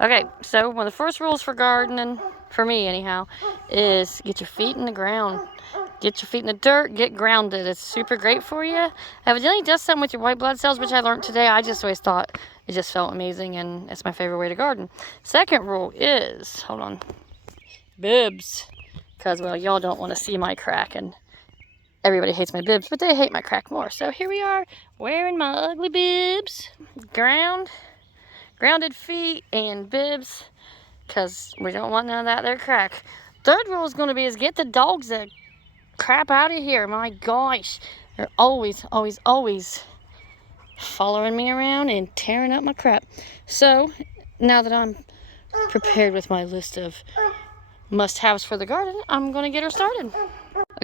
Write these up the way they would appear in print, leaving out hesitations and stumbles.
Okay, so one of the first rules for gardening, for me anyhow, is get your feet in the ground. Get your feet in the dirt, get grounded. It's super great for you. Evidently does something with your white blood cells, which I learned today. I just always thought it just felt amazing, and it's my favorite way to garden. Second rule is, hold on, bibs. Because, well, y'all don't want to see my crack, and everybody hates my bibs, but they hate my crack more. So here we are, wearing my ugly bibs. Grounded feet and bibs, because we don't want none of that there crack. Third rule is going to be is get the dogs the crap out of here. My gosh, they're always following me around and tearing up my crap. So now that I'm prepared with my list of must-haves for the garden, I'm going to get her started.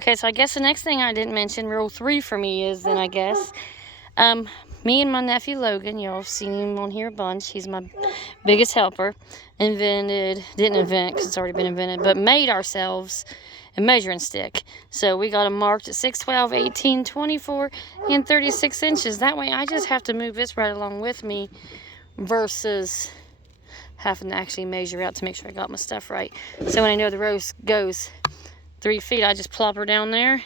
Okay, so I guess the next thing I didn't mention, rule 3 for me is then I guess, me and my nephew Logan, y'all have seen him on here a bunch. He's my biggest helper. Didn't invent because it's already been invented, but made ourselves a measuring stick. So we got them marked at 6, 12, 18, 24, and 36 inches. That way I just have to move this right along with me versus having to actually measure out to make sure I got my stuff right. So when I know the row goes 3 feet, I just plop her down there.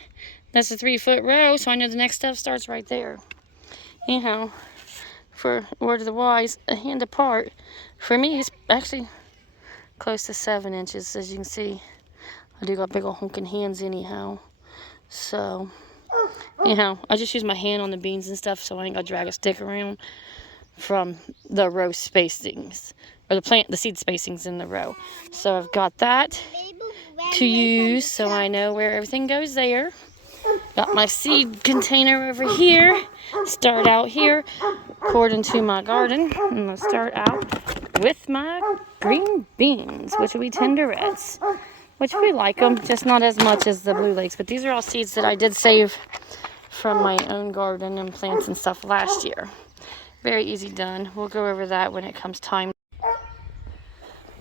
That's a 3-foot row, so I know the next stuff starts right there. Anyhow, for word of the wise, a hand apart, for me it's actually close to 7 inches, as you can see. I do got big old honking hands anyhow. So, anyhow, I just use my hand on the beans and stuff so I ain't got to drag a stick around from the row spacings, or the seed spacings in the row. So I've got that to use so I know where everything goes there. Got my seed container over here. Start out here according to my garden. I'm going to start out with my green beans, which will be tenderettes, which we like them, just not as much as the blue lakes. But these are all seeds that I did save from my own garden and plants and stuff last year. Very easy done. We'll go over that when it comes time.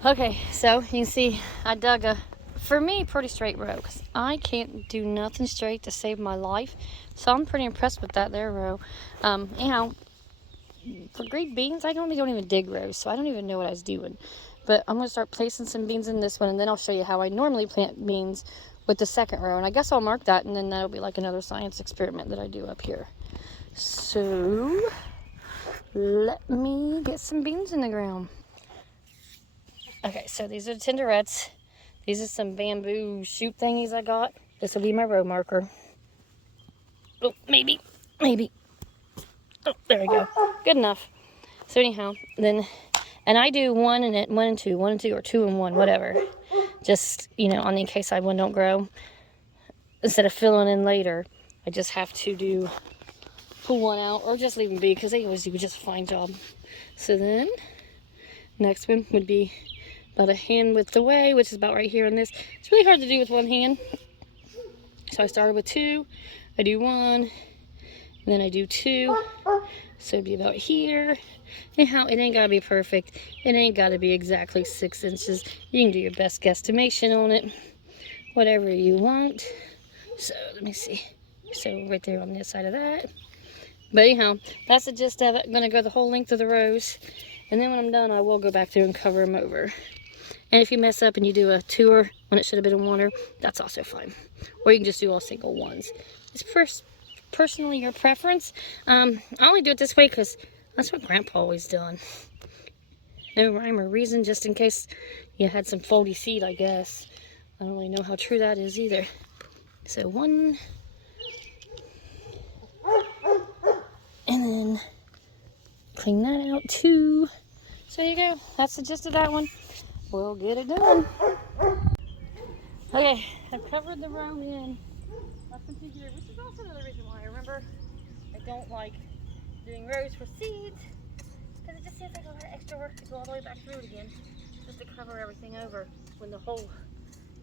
Okay, so you can see I dug a, for me, pretty straight row, because I can't do nothing straight to save my life. So I'm pretty impressed with that there row. Anyhow, for green beans, I don't even dig rows, so I don't even know what I was doing. But I'm going to start placing some beans in this one, and then I'll show you how I normally plant beans with the second row. And I guess I'll mark that, and then that'll be like another science experiment that I do up here. So let me get some beans in the ground. Okay, so these are the tenderettes. These are some bamboo shoot thingies I got. This will be my row marker. Oh, maybe. Oh, there we go. Good enough. So anyhow, then, and I do 1 and 2, or 2 and 1, whatever. Just, on the case one don't grow. Instead of filling in later, I just have to pull one out, or just leave them be, because they always do just a fine job. So then, next one would be about a hand width away, which is about right here on this. It's really hard to do with one hand. So I started with 2, I do 1, and then I do 2. So it'd be about here. Anyhow, it ain't gotta be perfect. It ain't gotta be exactly 6 inches. You can do your best guesstimation on it. Whatever you want. So let me see. So right there on the side of that. But anyhow, that's the gist of it. I'm gonna go the whole length of the rows. And then when I'm done, I will go back through and cover them over. And if you mess up and you do a 2-er when it should have been a 1-er, that's also fine. Or you can just do all single ones. It's personally your preference. I only do it this way because that's what Grandpa always done. No rhyme or reason, just in case you had some foldy seed, I guess. I don't really know how true that is either. So 1. And then clean that out 2. So there you go. That's the gist of that one. We'll get it done. Okay, I've covered the row in. Nothing to here, which is also another reason why I remember I don't like doing rows for seeds, because it just seems like a lot of extra work to go all the way back through it again, just to cover everything over when the hole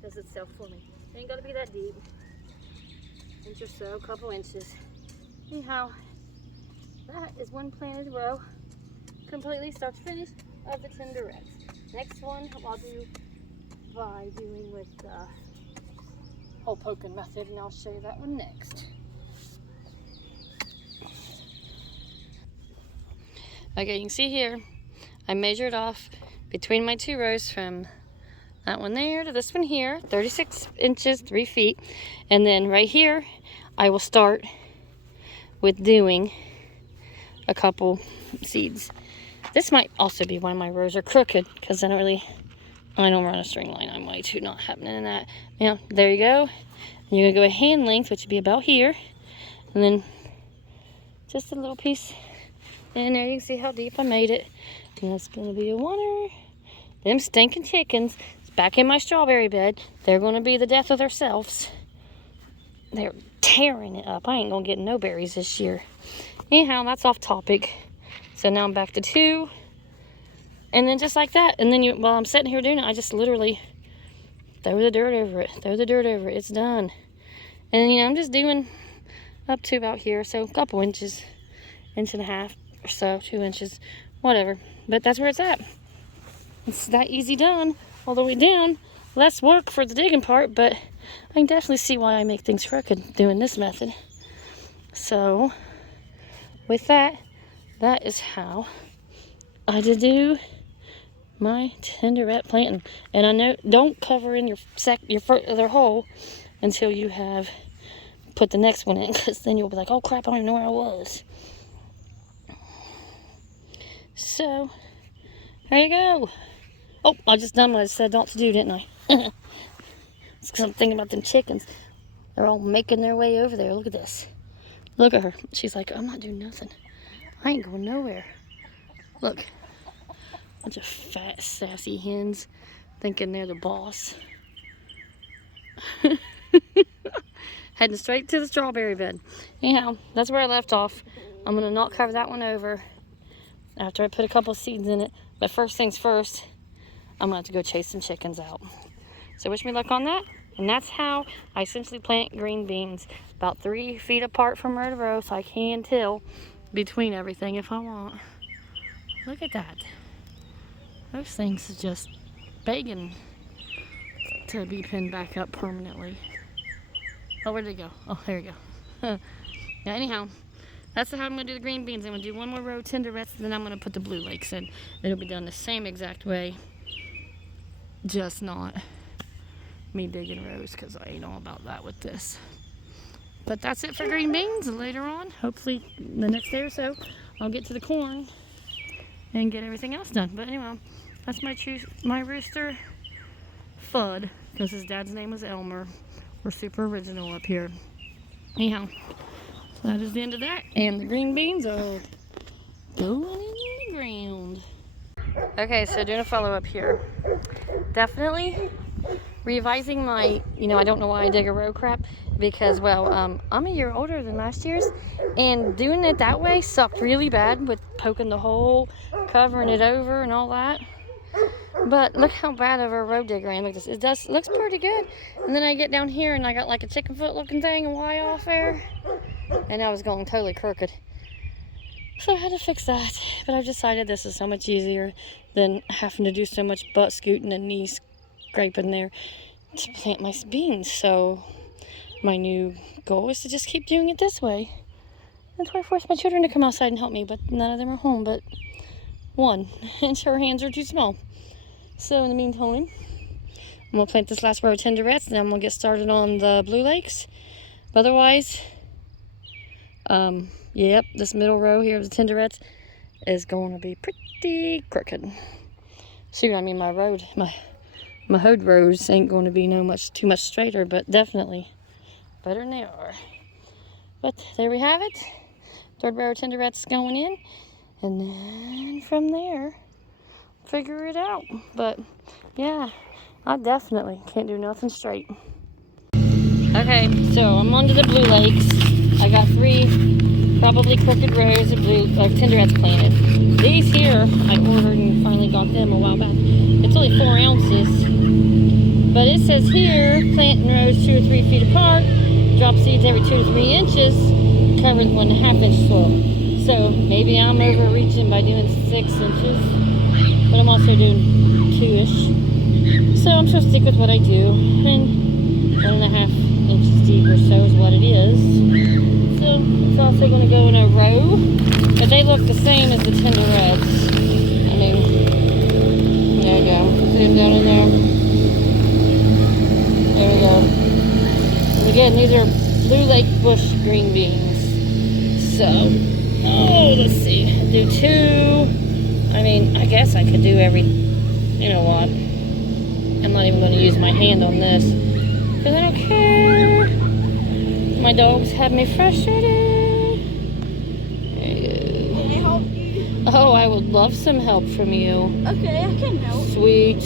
does itself for me. It ain't got to be that deep. Inch or so, a couple inches. Anyhow, that is one planted row, completely start to finish, of the tenderettes. Next one I'll do by doing with the hole poking method, and I'll show you that one next. Okay, you can see here, I measured off between my 2 rows from that one there to this one here, 36 inches, 3 feet. And then right here, I will start with doing a couple seeds. This might also be why my rows are crooked, because I don't run a string line. I'm way too not happening in that. Now, there you go. And you're gonna go a hand length, which would be about here. And then just a little piece in there. You can see how deep I made it. And that's gonna be a oneer. Them stinking chickens is back in my strawberry bed. They're gonna be the death of themselves. They're tearing it up. I ain't gonna get no berries this year. Anyhow, that's off topic. So now I'm back to 2. And then just like that. And then while I'm sitting here doing it, I just literally throw the dirt over it. Throw the dirt over it. It's done. And I'm just doing up to about here. So a couple inches, 1.5 inches or so, 2 inches, whatever. But that's where it's at. It's that easy done all the way down. Less work for the digging part, but I can definitely see why I make things crooked doing this method. So with that, that is how I do my tenderette planting. And I know, don't cover in your other hole until you have put the next one in, because then you'll be like, oh crap, I don't even know where I was. So there you go. Oh, I just done what I said not to do, didn't I? It's because I'm thinking about them chickens. They're all making their way over there. Look at this. Look at her. She's like, I'm not doing nothing. I ain't going nowhere. Look. Bunch of fat, sassy hens thinking they're the boss. Heading straight to the strawberry bed. Anyhow, that's where I left off. I'm going to not cover that one over after I put a couple seeds in it. But first things first, I'm going to have to go chase some chickens out. So wish me luck on that. And that's how I essentially plant green beans. About 3 feet apart from row to row, so I can till between everything if I want. Look at that. Those things are just begging to be pinned back up permanently. Oh, where'd they go? Oh, there you go. Yeah, anyhow, that's how I'm going to do the green beans. I'm going to do one more row of tenderettes, and then I'm going to put the blue lakes in. It'll be done the same exact way, just not me digging rows, because I ain't all about that with this. But that's it for green beans. And later on, hopefully the next day or so, I'll get to the corn and get everything else done. But anyway, that's my rooster, Fudd, because his dad's name was Elmer. We're super original up here. Anyhow, so that is the end of that. And the green beans are going in the ground. Okay, so doing a follow-up here. Definitely revising my, I don't know why I dig a row crap, because, well, I'm a year older than last year's, and doing it that way sucked really bad with poking the hole, covering it over, and all that. But look how bad of a row digger I am. Look at this. It looks pretty good. And then I get down here, and I got like a chicken foot looking thing way off there, and I was going totally crooked. So I had to fix that. But I've decided this is so much easier than having to do so much butt scooting and knee scraping there to plant my beans. So my new goal is to just keep doing it this way. That's why I forced my children to come outside and help me, but none of them are home but one, and her hands are too small. So in the meantime, I'm going to plant this last row of tenderettes, and then I'm going to get started on the blue lakes. Otherwise, yep, this middle row here of the tenderettes is going to be pretty crooked. Shoot, I mean my hoed rows ain't going to be too much straighter, but definitely better than they are. But there we have it. Third row of tenderettes going in, and then from there, figure it out. But yeah, I definitely can't do nothing straight. Okay, so I'm on to the blue lakes. I got 3 probably crooked rows of tenderettes planted. These here I ordered and finally got them a while back. It's only 4 ounces, but it says here plant in rows 2 or 3 feet apart, drop seeds every 2 to 3 inches, cover with 1.5 inch soil. So maybe I'm overreaching by doing 6 inches, but I'm also doing 2-ish. So I'm supposed to stick with what I do, and 1.5 inches deep or so is what it is. So it's also going to go in a row, but they look the same as the tenderettes. I mean, down in there. There we go. And again, these are Blue Lake bush green beans. So, oh, let's see. Do 2. I mean, I guess I could do every, you know what? I'm not even going to use my hand on this. Because I don't care. My dogs have me frustrated. There you go. Can I help you? Oh, I would love some help from you. Okay, I can help. Sweet.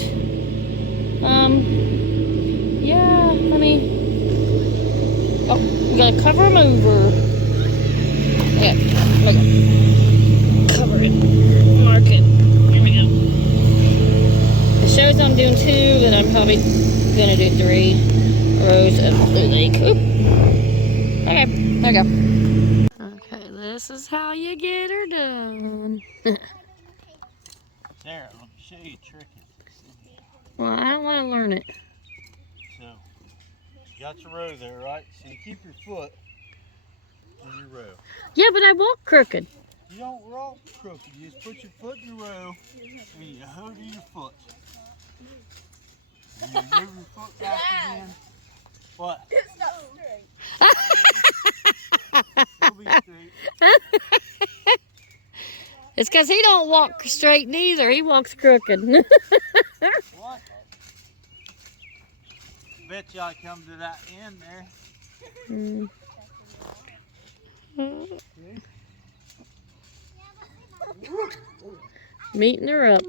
Yeah, let me... Oh, we gotta cover them over. Okay, cover it. Mark it. Here we go. It shows I'm doing 2, but I'm probably gonna do 3 rows of Blue Lake. Oop. Okay, there we go. Okay, this is how you get her done. Sarah, let me show you a trick. Well, I don't want to learn it. So, you got your row there, right? So you keep your foot in your row. Yeah, but I walk crooked. You don't rock crooked. You just put your foot in your row and you hold to your foot. And you move your foot back again. What? It's not straight. It'll be straight. It's because he don't walk straight neither. He walks crooked. What? Bet you I come to that end there. Meeting her up.